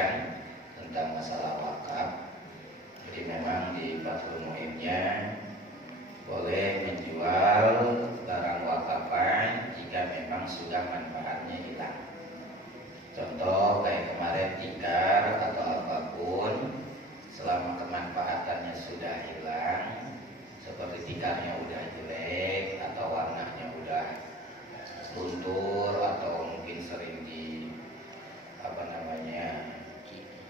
menjelaskan tentang masalah wakaf. Jadi memang di Fathul Mu'innya boleh menjual barang wakafan jika memang sudah manfaatnya hilang. Contoh kayak kemarin tikar atau apapun, selama kemanfaatannya sudah hilang, seperti tikarnya udah jelek atau warnanya udah luntur atau mungkin sering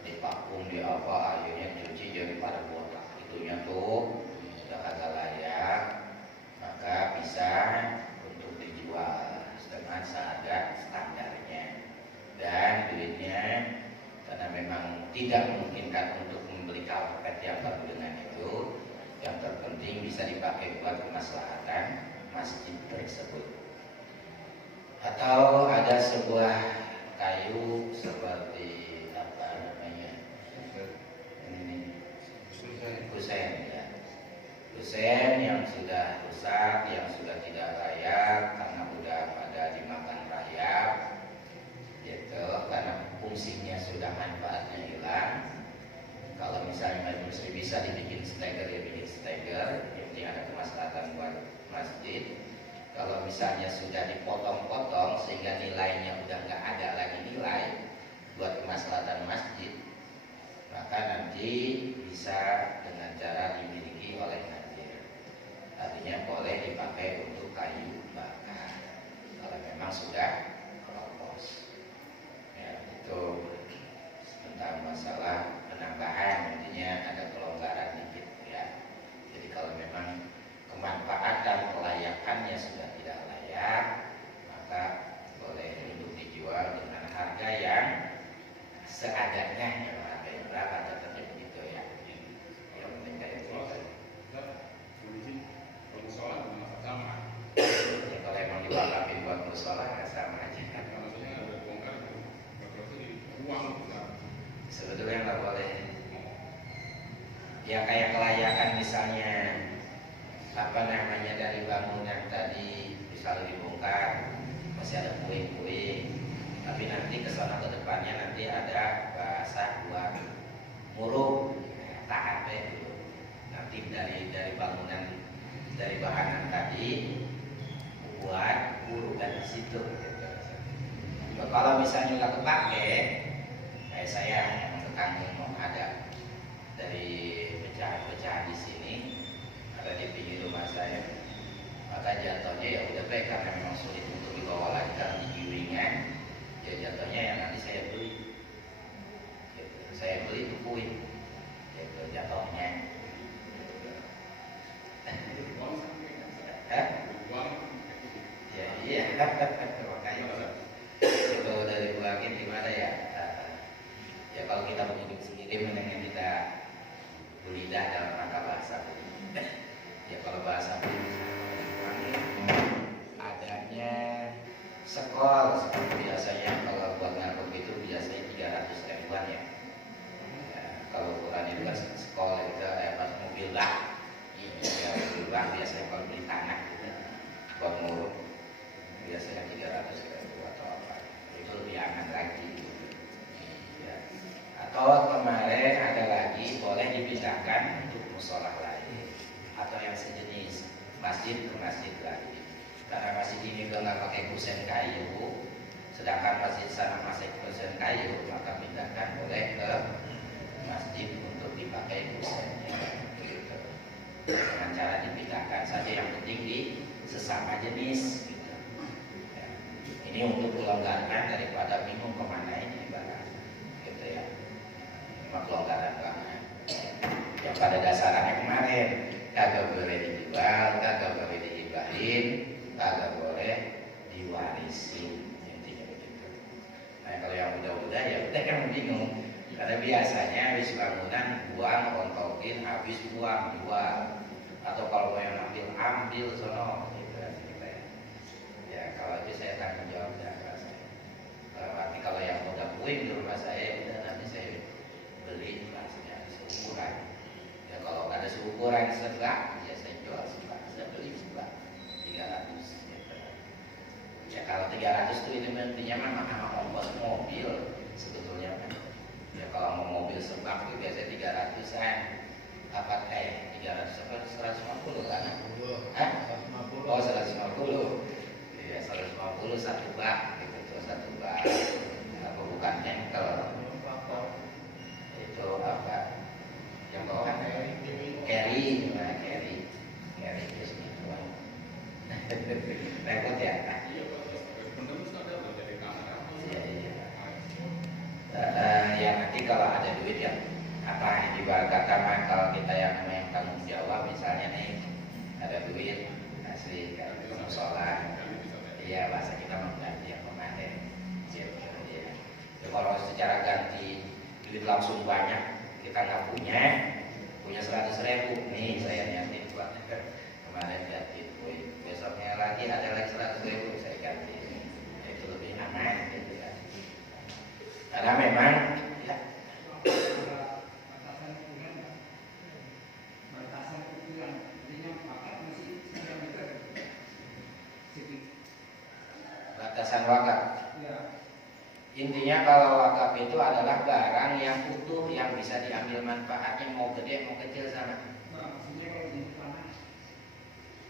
dipakum di apa, akhirnya cuci jadi pada botak, itunya tuh sudah kagak layak, maka bisa untuk dijual dengan seharga standarnya. Dan duitnya karena memang tidak memungkinkan untuk membeli karpet yang baru dengan itu, yang terpenting bisa dipakai buat kemaslahatan masjid tersebut. Atau ada sebuah kayu seperti kusen ya, kusen yang sudah rusak, yang sudah tidak layak karena udah pada dimakan rayap, gitu, karena fungsinya sudah manfaatnya hilang. Kalau misalnya industri bisa dibikin steger, ya bikin steger, yang ada kemaslahatan buat masjid. Kalau misalnya sudah dipotong-potong sehingga nilainya udah nggak ada lagi nilai buat kemaslahatan masjid, maka nanti bisa dengan cara dimiliki oleh najir. Artinya boleh dipakai untuk kayu bakar kalau memang sudah keropos. Ya, itu tentang masalah penambahan, intinya ada kelonggaran dikit ya. Jadi kalau memang kemanfaatan kelayakannya sudah tidak layak, maka boleh untuk dijual dengan harga yang seadanya. Berapa tetapnya begitu ya? Yang penting kayak itu. Ya kalau emang diwakafin buat musola nggak sama aja. Sebetulnya nggak boleh. Ya kayak kelayakan misalnya dari bangunan tadi misalnya dibongkar masih ada puing-puing, tapi nanti kesana ke depannya nanti ada bahasa buat muruk tahan dulu. Nanti dari bangunan dari bahanan tadi buat urutan di situ. Gitu. Kalau misalnya nggak kepake, kayak saya yang ke kampung mau ada dari pecahan-pecahan di sini ada di pinggir rumah saya, maka jatuhnya ya udah baik karena memang sulit untuk dibawa lagi karena digiringan, ya jatuhnya yang nanti saya beli. Saya beli itu puing, itu jatuhnya. Ya iya, makanya itu dari buangin gimana ya? Ya kalau kita menghidup sendiri, mendingan kita berlidah dalam rangka bahasa. Ya kalau bahasa adanya sekol seperti biasanya kalau buat ngangkut itu biasanya 300 ribuan ya. Kalau ukuran itu kan sekolah itu pas mobil lah, ya mobil lah biasanya kalau beli tanah gitu, buat nguruk biasanya 300 ribu atau apa, itu lebih aman lagi. Ya. Atau kemarin ada lagi boleh dipindahkan untuk musola lain atau yang sejenis masjid ke masjid lain. Karena masjid ini udah nggak pakai kusen kayu, sedangkan masjid sana masih kusen kayu, maka pindahkan boleh ke masjid untuk dipakai kusennya gitu. Dengan cara dipindahkan saja, yang penting di sesama jenis gitu. Ya. Ini untuk melonggarkan daripada bingung kemana ini barang gitu ya. Cuma kelonggaran banget. Yang pada dasarnya kemarin kagak boleh dijual, kagak boleh dihibahin, kagak boleh diwarisin, intinya begitu. Nah kalau yang udah ya udah kan bingung. Karena biasanya habis bangunan buang, rontokin, habis buang, jual. Atau kalau mau yang ambil sono gitu ya. Ya kalau itu saya tanggung jawab ya saya. Berarti kalau yang udah puing di rumah saya, udah nanti saya beli maksudnya seukuran. Ya kalau ada seukuran sebelah, ya saya jual sebelah, saya beli sebelah 300. Gitu. Ya kalau 300 itu intinya mah ongkos mobil sebetulnya kan. Ya kalau mau mobil sebak itu biasanya 300-an. Apa 300 apa 150 kan? Hah? Oh 150. Iya 150 satu bak gitu tuh satu bak. Apa bukan engkel? Itu apa? Yang bawaan carry, nah carry terus gitu. Repot ya? Ya nanti kalau ada duit ya apa ibarat kata mah kalau kita yang tanggung jawab misalnya nih ada duit asli kalau di musola iya bahasa kita mengganti yang kemarin gitu ya. Kalau secara ganti duit langsung banyak kita nggak punya 100.000 nih saya niatin buat kemarin ganti duit besoknya lagi ada lagi 100.000 saya ganti itu lebih aman gitu kan karena memang ya, batasan wakaf. Intinya kalau wakaf itu adalah barang yang utuh yang bisa diambil manfaatnya mau gede mau kecil sama.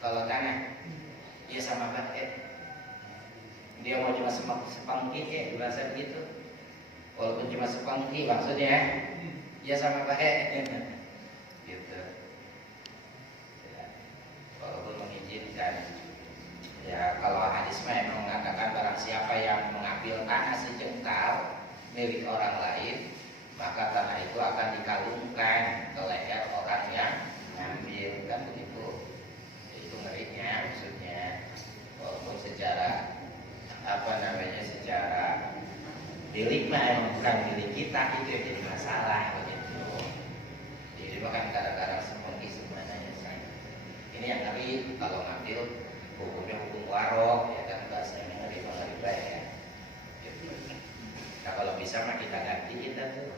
Kalau tanah, ya sama banget. Dia mau cuma sepangki bahasa begitu. Walaupun cuma sepangki maksudnya, ya sama baik. Gitu. Ya, walaupun mengizinkan. Ya kalau hadis memang mengatakan barang siapa yang mengambil tanah sejengkal milik orang lain, maka tanah itu akan dikalungkan ke leher orang yang mengambil kan begitu. Itu ngerinya maksudnya. Walaupun secara secara delik mah bukan milik kita itu yang jadi masalah begitu. Jadi bahkan gara-gara semuanya saya. Ini yang ngeri kalau ngambil hukumnya hukum warok ya kan bahasanya riba ya. Gitu. Nah kalau bisa mah kita ganti kita tuh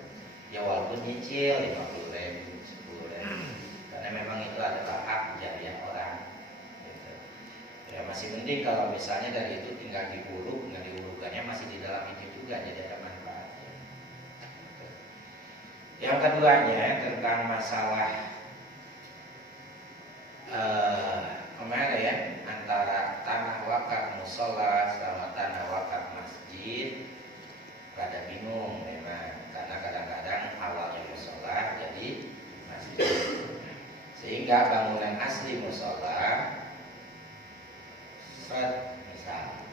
ya walaupun nyicil 50.000, 10.000 karena memang itu adalah hak jariah orang. Gitu. Ya masih penting kalau misalnya dari itu tinggal diuruk, nggak diurukannya masih di dalam itu juga jadi ada manfaatnya. Gitu. Yang keduanya tentang masalah kemarin antara tanah wakaf musola sama tanah wakaf masjid rada bingung memang karena kadang-kadang awalnya musola jadi masjid sehingga bangunan asli musola misal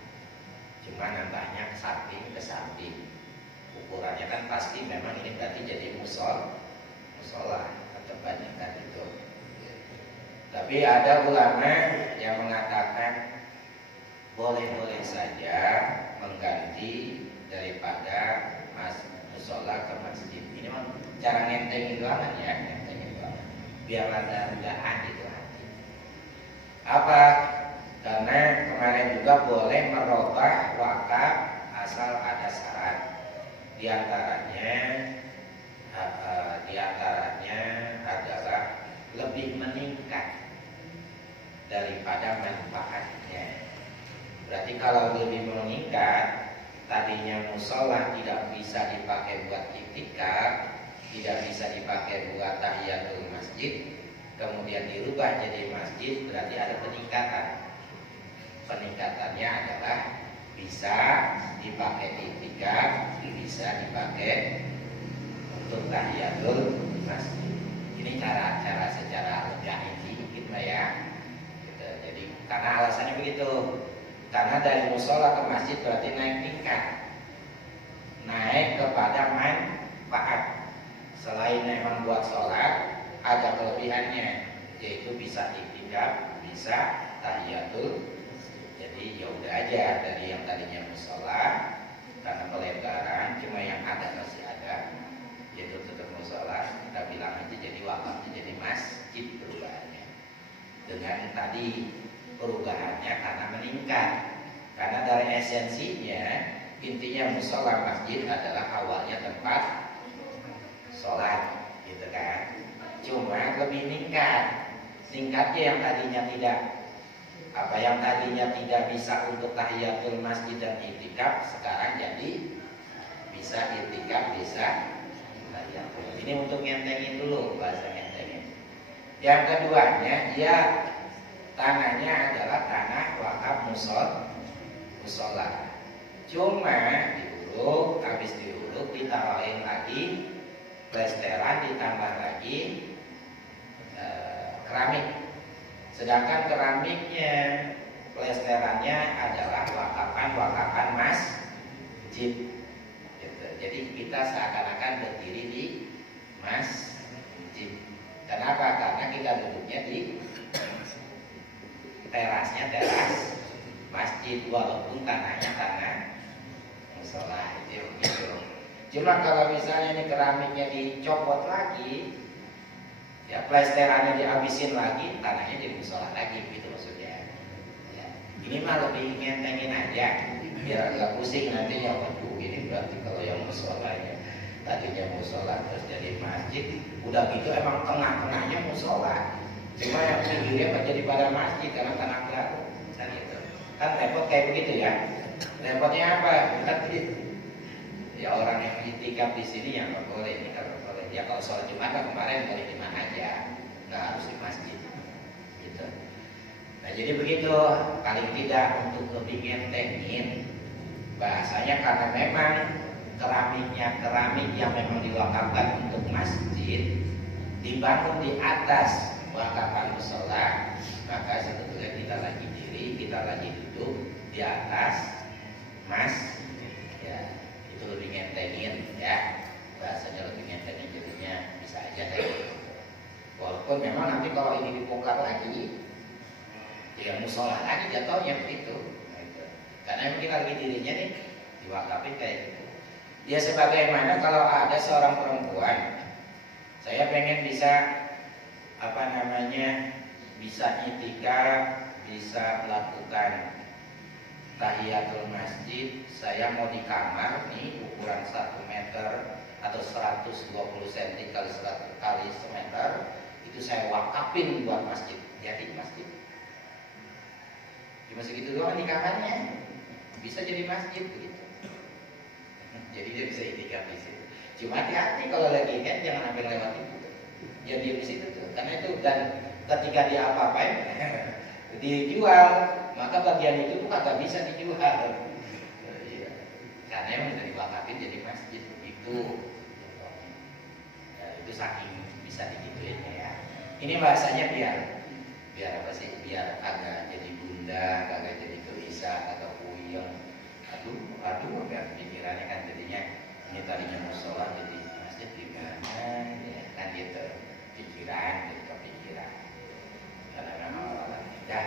cuma nambahnya samping ke samping ukurannya kan pasti memang ini berarti jadi musola atau kebanyakan itu. Tapi ada ulama yang mengatakan boleh-boleh saja mengganti daripada musola ke masjid. Ini memang cara ngentengin doang ya, ngentengin doang. Biar ada mudahan itu hati. Apa? Karena kemarin juga boleh merubah wakaf asal ada syarat. Di antaranya adalah lebih meningkat daripada manfaatnya. Berarti kalau lebih meningkat, tadinya musola tidak bisa dipakai buat iktikaf, tidak bisa dipakai buat tahiyatul masjid, kemudian dirubah jadi masjid, berarti ada peningkatan. Peningkatannya adalah bisa dipakai iktikaf, bisa dipakai untuk tahiyatul masjid. Ini cara secara lega ini gitu ya. Gitu. Jadi karena alasannya begitu. Karena dari musola ke masjid berarti naik tingkat. Naik kepada manfaat. Selain memang buat sholat, ada kelebihannya, yaitu bisa iktikaf, bisa tahiyatul. Jadi ya udah aja dari yang tadinya musola karena pelebaran cuma yang ada masih ada. Yaitu tetap musola, kita bilang aja jadi wakafnya jadi masjid perubahannya. Dengan tadi perubahannya karena meningkat. Karena dari esensinya intinya musola masjid adalah awalnya tempat sholat, gitu kan. Cuma lebih meningkat. Tingkatnya yang tadinya tidak bisa untuk tahiyatul masjid dan iktikaf sekarang jadi bisa iktikaf, bisa Ini untuk ngentengin dulu, bahasa ngentengin. Yang keduanya, ya tanahnya adalah tanah wakaf musola. Cuma diuruk, habis diuruk ditaruhin lagi plesteran, ditambah lagi keramik. Sedangkan keramiknya, plesterannya adalah wakapan masjid. Gitu. Jadi kita seakan-akan berdiri di masjid. Kenapa? Karena kita duduknya di terasnya teras masjid, walaupun tanahnya tanah musola itu gitu. Cuma kalau misalnya ini keramiknya dicopot lagi, ya plesterannya dihabisin lagi, tanahnya jadi musola lagi, gitu maksudnya. Ya. Ini mah lebih ngentengin aja, biar agak pusing nantinya. Waduh, ini berarti kalau yang musolanya tadinya musola terus jadi masjid, udah gitu emang tengah-tengahnya musola. Cuma yang pinggirnya kan jadi pada masjid karena tanah baru, kan gitu. Kan repot kayak begitu ya. Repotnya apa? Berarti ya orang yang itikaf di sini yang nggak boleh, ini kalau boleh. Ya kalau sholat Jumat kan kemarin boleh di mana aja, nggak harus di masjid. Gitu. Nah jadi begitu, paling tidak untuk lebih ngentengin bahasanya, karena memang keramiknya keramik yang memang diwakafkan untuk masjid dibangun di atas wakapan musola, maka sebetulnya kita lagi diri, kita lagi duduk di atas ya, itu lebih ngentengin ya, bahasanya lebih ngentengin, jadinya bisa aja kayak gitu. Walaupun memang nanti kalau ini dibongkar lagi, ya musola lagi jatuhnya begitu. Nah, itu. Karena memang kita lagi dirinya nih diwakafin kayak gitu. Ya sebagaimana kalau ada seorang perempuan, saya pengen bisa bisa itikaf, bisa melakukan tahiyatul masjid. Saya mau di kamar nih ukuran 1 meter atau 120 cm kali 100 kali semeter, itu saya wakafin buat masjid, jadi masjid. Cuma segitu doang di kamarnya, bisa jadi masjid begitu. Jadi dia bisa itikaf di situ. Cuma hati-hati kalau lagi kan jangan ambil lewat itu. Ya dia di situ tuh, karena itu, dan ketika dia apa-apain dijual, maka bagian itu kagak bisa dijual. Ya, karena yang udah diwakafin jadi masjid itu. Ya, itu saking bisa digituin ya. Ini bahasanya biar apa sih? Biar agak jadi bunda, agak jadi gelisah atau puyeng. Aduh, biar pikirannya kan jadinya ini tadinya musola jadi masjid gimana, ya kan gitu, pikiran jadi kepikiran. Karena memang orang tidak